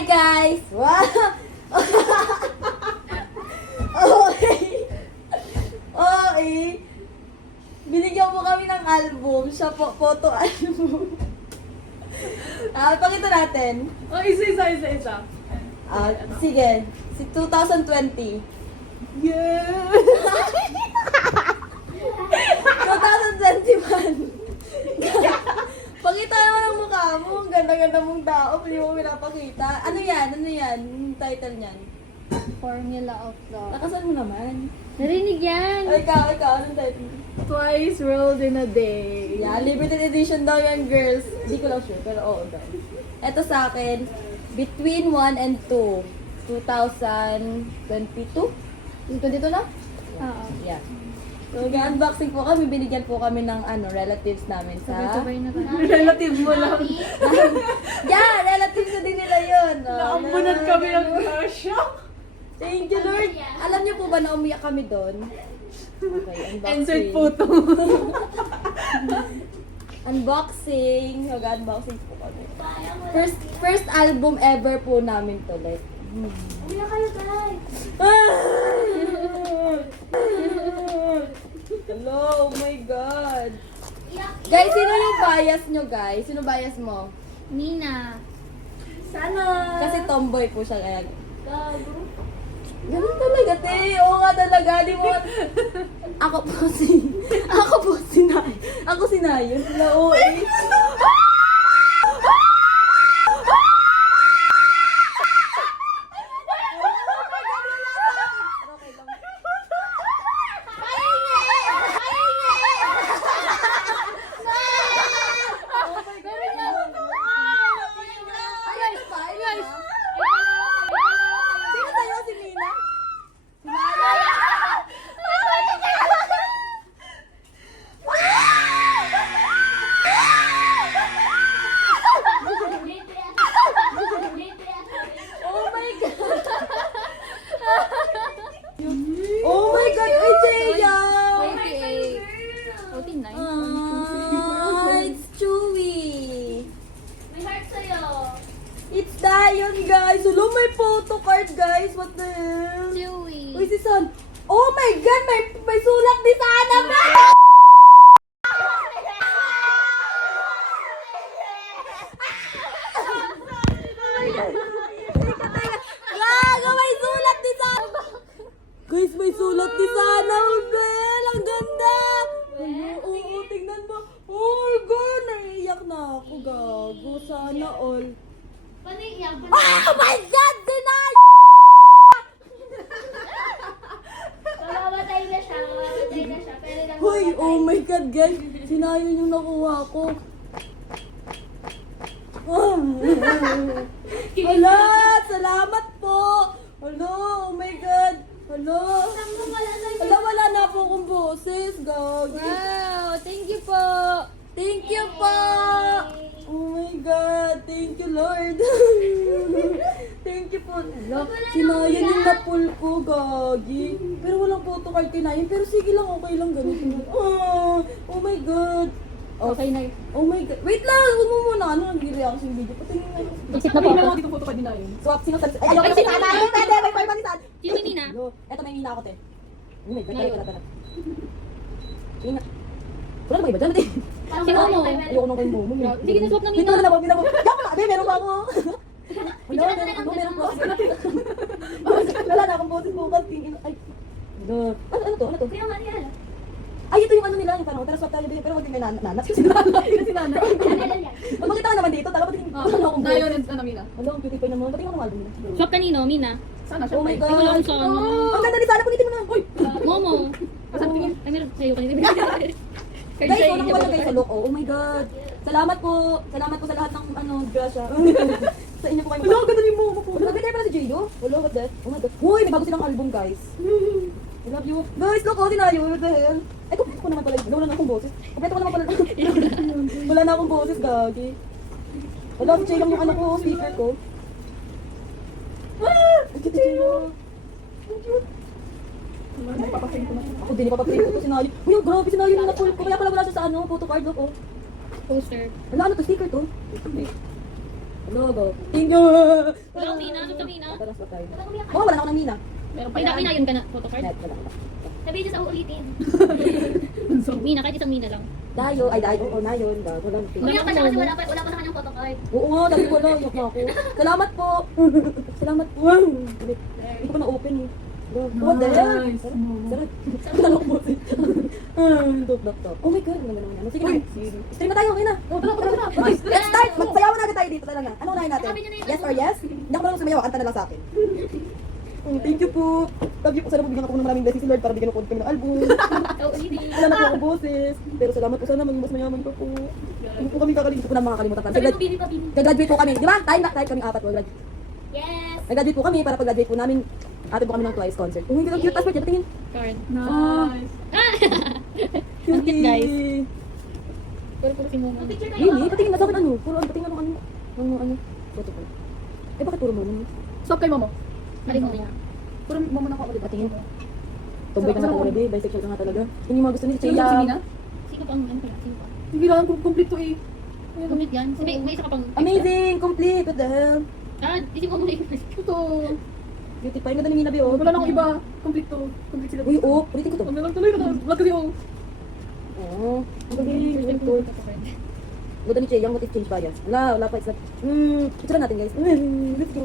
Hi guys! Wow! Okay. Okay. Binigyan mo kami ng album. Siya po, photo album. Pakita natin. Oh, isa. Sige. Si 2020. Yeah! 2021. Pakita naman ang mukha mo. Ang ganda-ganda mong tao. Hindi mo pinapakita. Ano yan? Yung title niyan? Formula of Love. Nakasan mo naman. Narinig yan! Ay, ikaw. Anong title? Twice rolled in a day. Yeah, limited edition daw yan, girls. Hindi ko lang sure, pero oo daw. Ito sa akin, Between 1 and 2. 2022? 2022 na? Oo. Yeah. So, unboxing po kami. Binigyan po kami ng relatives namin sa... Sabay na tayo. Relative mo lang. Yeah, relatives na din nila yun. Naambunan kami ng grasya. Thank you, Lord. Alam niyo po ba na umiyak kami doon? Okay, unboxing. Insert photo. Unboxing. Mag-unboxing po kami. First album ever po namin to. Like, Umiyak kayo, guys! Hello, oh my God. Guys, sino yung bias nyo, guys? Sino bias mo? Nina. Sana. Kasi tomboy po siya kaya. Gago. Ganun talaga, te. Oo nga talaga. Di mo... Ako po si Nay. Ako si Nay. Yung sila OA. Sino sa'yo? Si Mina? Si Naya? Oh my God! Oh my God! Ay, Jeya! 28. 49. It's Chewy! May heart sa'yo. It's Dion, guys! Hello, may photo card, guys! What the hell? Chewy. Uy, si San! Oh my God! May sulat ni Sana ba? Gaga! May sulat ni Sana! Guys, may sulat ni Sana! Oh, girl! Ang ganda! Oo, tingnan mo! Oh my God! Naiiyak na ako, gago. Sana all. Paano iyak? Oh my God! Deny! Mamamatay na siya. Pero lang Hoy, oh my God, guys. Sinayon yung nakuha ko. Hala, salamat po. Hello, oh my God. Hello. Hala, wala na po akong boses, gag. Wow! Thank you po! Thank you po. Oh my God, thank you, Lord. Thank you po. Hala, sinayon yung napul ko, gagi. Pero walang photocard kinayin. Pero sige lang, okay lang ganito. Oh my God. Okay na. Oh my God. Wait lang, huwag mo muna. Ano nag-reaction video? Patingin nga. Exit na po Tingnan ako. mo dito photo ka din na yun. Swap, sino sa... Ay, ayoko na si Sana. Ay, pwede. May forma si Sana. Sino yung Nina? Eto, may hina ako, te. Oh my God. Ngayon. Tara. Hina. Wala na ba iba dyan? Ate? Sino mo? Ayoko nung kayong momo. Sige, na-swap ng Dito Nina. na naman. Yaku na, meron pa ako. Meron po. Wala na akong boses bukas. Ay. Ano to? Kaya nga niya. Ay, ito yung ano nila, yung parang, tara swap tayo din, pero huwag din may nanas kasi nanay. Sino si Nana? Pag makita ka naman dito, talaga patingin ko na akong Dayon boses. and Mina. Wala, ang cutie pa naman. Patingin ko ng album nila. Swap kanino? Mina? Sana Oh my syempre. God. Wala akong sa ano. Ang ganda ni Sana, punitin mo na. Uy! Momo. Asan tingin? Ay, meron sa'yo kanina. Guys, wala ko wala guys sa look. Oh my God. Salamat po. Salamat po sa lahat ng grasya. Sa inyo po kayo. Wala, ganda ni Momo po. Wala, ganda pala si Jado. Wala, what that? Oh my God. Uy, may bago silang album, guys. I love you. Guys, look, oh, sinayo. What the hell? Ay, kumpleto ko naman pala. Wala na akong boses. Kumpleto ko naman pala. Wala na akong boses, gagi. Wala, chill lang yung ano ko, speaker ko. Ang cute ni Jado. Ang cute. Papasin ko na. Ako din, ipapaprint ko to sinayo. Uy, grabe, sinayo na na-pull ko. Kaya pala wala siya sa ano, photocard, look, oh. Poster. Wala, ano to, sticker to? Ano, go. Thank you. Wala akong Mina. Gusto Mina. Tara, stop tayo. Oo, wala ako ng Mina. Meron pa Mina, yan. Mina yun ka na. Photocard. Net, wala. Sabihin niyo sa uulitin. Mina, kahit isang Mina lang. Dayo, ay dayo, oo na yun. Gago lang. Umiyak ka siya kasi wala pa sa kanyang photocard. Oo nga, dahil wala, iyak na ako. Salamat po. Salamat po. Hindi ko pa na-open eh. What the hell? Nice. Sarap. Sarap po. Dok. Oh my God, ang ganda naman yan. Sige na. Stream na tayo, okay na. Oh, tara. Okay, let's start! Magsayawan na agad tayo dito talaga. Ano unahin natin? Sabi niyo na yun. Yes or yes? Hindi ako marunong sumayaw, kanta na lang sa akin. Oh, thank you po. Love you po. Sana po bigyan ako ng maraming blessings si Lord para bigyan ako kami ng album. Uulitin. Salamat po ako boses. Pero salamat po sana maging mas mayaman pa po. Hindi po kami kakalimutan ko na mga kalimutan. Sabi mo, Bini pa, Bini. Gagraduate po kami. Di ba? Tayo kami apat. Graduate. Yes. Nag-graduate po kami para pag-graduate po namin. Atin po kami ng Twice concert. Oh, hindi lang cute. Tapos tingin. Card. Nice. Ang cute, guys. Pero puro si Momo. Picture kayo. Hindi, patingin na sa akin ano. Puro ano, patingin ano. Ano. Photo ko. Eh, bakit puro mo? Stop kay Momo. Mali mo niya. Puro Momo na ako ulit. Patingin. Tomboy ka nga talaga, babe. Bisexual ka nga talaga. Yun yung mga gusto ni Sino Chia. si Mina? Sino pa ang ano pala? Sino pa? Hindi lang, complete to eh. Complete yan. Sabi, may isa ka pang... Amazing! Complete! What the hell? Di si Momo na yun. Ito. Beauty pa. Yung ganda ni Mina, babe. Oh. Wala na akong iba. Complete to. Complete sila. Uy, oh. Ulitin ko to. Ang galang tuloy na. Vlog kasi oh. Oo. Ang galing. Ang cool. Ganda ni Chia, what if change bias? Wala pa. It's like, picture natin, guys. Let's go.